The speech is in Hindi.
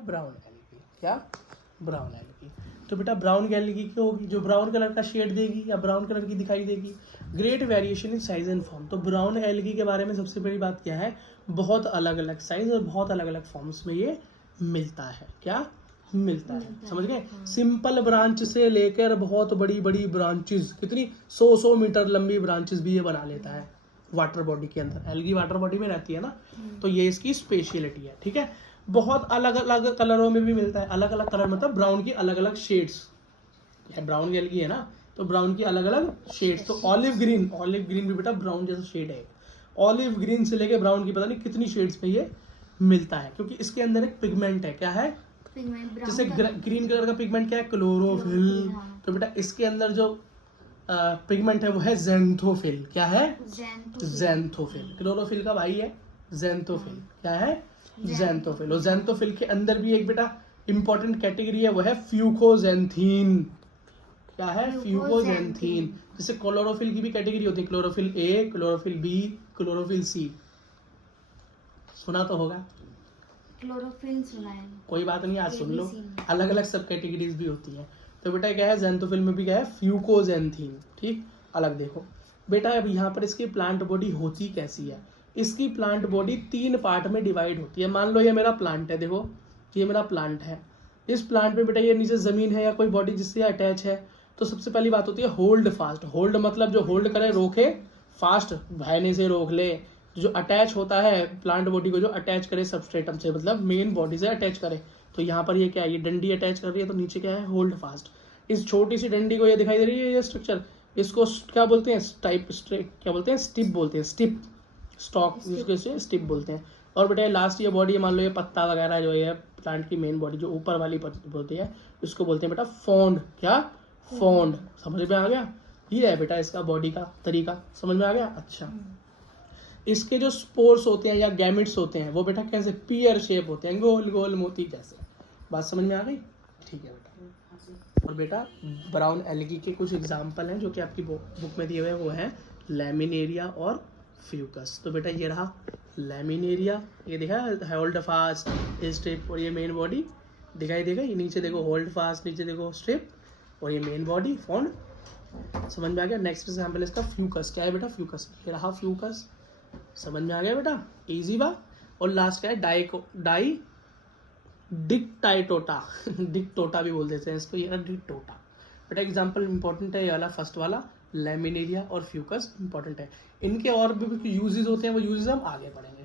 Brown algae. क्या? Brown algae. तो बेटा ब्राउन एल्गी क्या होगी? जो ब्राउन कलर का शेड देगी या ब्राउन कलर की दिखाई देगी। Great variation in size and form. तो ब्राउन एल्गी के बारे में सबसे बड़ी बात क्या है? बहुत अलग अलग साइज और बहुत अलग अलग फॉर्म्स में ये मिलता है। क्या मिलता है? समझ गए? सिंपल ब्रांच से लेकर बहुत बड़ी बड़ी ब्रांचेस, कितनी 100 मीटर लंबी ब्रांचेस भी ये बना लेता है वाटर बॉडी के अंदर। एल्गी वाटर बॉडी में रहती है ना, तो ये इसकी स्पेशलिटी है। ठीक है, बहुत अलग अलग कलरों में भी मिलता है। अलग अलग कलर मतलब ब्राउन की अलग अलग शेड्स। ब्राउन की एल्गी है ना, तो ब्राउन की अलग अलग शेड्स। तो ऑलिव ग्रीन भी बेटा ब्राउन जैसा शेड है। ऑलिव ग्रीन से लेके ब्राउन की पता नहीं कितनी शेड्स में ये मिलता है, क्योंकि इसके अंदर एक पिगमेंट है। क्या है? जैसे ग्रीन कलर का पिगमेंट क्या है? क्लोरोफिल। तो बेटा इसके अंदर जो पिगमेंट है वो है ज़ैंथोफिल। क्या है? ज़ैंथोफिल। क्लोरोफिल का भाई है ज़ैंथोफिल। क्या है? ज़ैंथोफिल। और ज़ैंथोफिल के अंदर भी एक बेटा इंपॉर्टेंट कैटेगरी है, वो है फ्यूकोजेंथीन। क्या है? फ्यूकोजेंथीन। जैसे क्लोरोफिल की भी कैटेगरी होती है, chlorophyll A, chlorophyll B, chlorophyll C. सुना तो होगा, क्लोरोफिल सुना है। कोई बात नहीं, आज सुन लो। अलग अलग सब कैटेगरीज भी होती हैं। तो बेटा क्या है? ज़ैंथोफिल में भी क्या है? फ्यूकोजेंथीन। ठीक, अलग देखो बेटा। अब यहाँ पर इसकी प्लांट बॉडी होती कैसी है? इसकी प्लांट बॉडी 3 पार्ट में डिवाइड होती है। मान लो ये मेरा प्लांट है, देखो ये मेरा प्लांट है। इस प्लांट में बेटा ये नीचे जमीन है या कोई बॉडी जिससे अटैच है, तो सबसे पहली बात होती है होल्ड फास्ट। होल्ड मतलब जो होल्ड करे, रोके, फास्ट भाईने से रोक ले। जो अटैच होता है प्लांट बॉडी को, जो अटैच करे सबस्ट्रेटम से, मतलब मेन बॉडी से अटैच करे। तो यहाँ पर ये क्या है? ये डंडी अटैच कर रही है, तो नीचे क्या है? Hold fast. इस छोटी सी डंडी को ये दिखाई दे रही है, ये स्ट्रक्चर, इसको क्या बोलते हैं? क्या बोलते हैं? स्टिप बोलते हैं। स्टिप, स्टॉक जिसको से स्टिप बोलते हैं। और बेटा लास्ट ये बॉडी, मान लो ये पत्ता वगैरह जो है प्लांट की मेन बॉडी, जो ऊपर वाली होती है, उसको बोलते हैं बेटा फॉन्ड। क्या? फॉन्ड। समझ में आ गया? ये है बेटा इसका बॉडी का तरीका। समझ में आ गया? अच्छा, इसके जो स्पोर्स होते हैं या गैमेट्स होते हैं वो बेटा कैसे? पियर शेप होते हैं, गोल गोल मोती जैसे। बात समझ में आ गई? ठीक है बेटा। और बेटा ब्राउन एल्गी के कुछ एग्जाम्पल हैं जो कि आपकी बुक में दिए हुए हैं, वो हैं लैमिनेरिया और फ्यूकस। तो बेटा ये रहा लैमिनेरिया, ये देखा होल्ड फास्ट स्ट्रिप, और ये मेन बॉडी दिखाई देगा। ये नीचे देखो होल्ड फास्ट, नीचे देखो स्ट्रिप, और ये मेन बॉडी फॉन्ड। समझ में आ गया? नेक्स्ट एग्जाम्पल इसका फ्यूकस। क्या है बेटा? फ्यूकस। ये रहा फ्यूकस। समझ में आ गया बेटा? इजी बा। और लास्ट क्या है? डिक्टाइटोटा डिक्टोटा भी बोल देते हैं इसको, ये डिक्टोटा। बेटा एग्जांपल इंपॉर्टेंट है ये वाला, फर्स्ट वाला लैमिनेरिया और फ्यूकस इंपॉर्टेंट है। इनके और भी यूजेस होते हैं, वो यूजेस हम आगे पढ़ेंगे।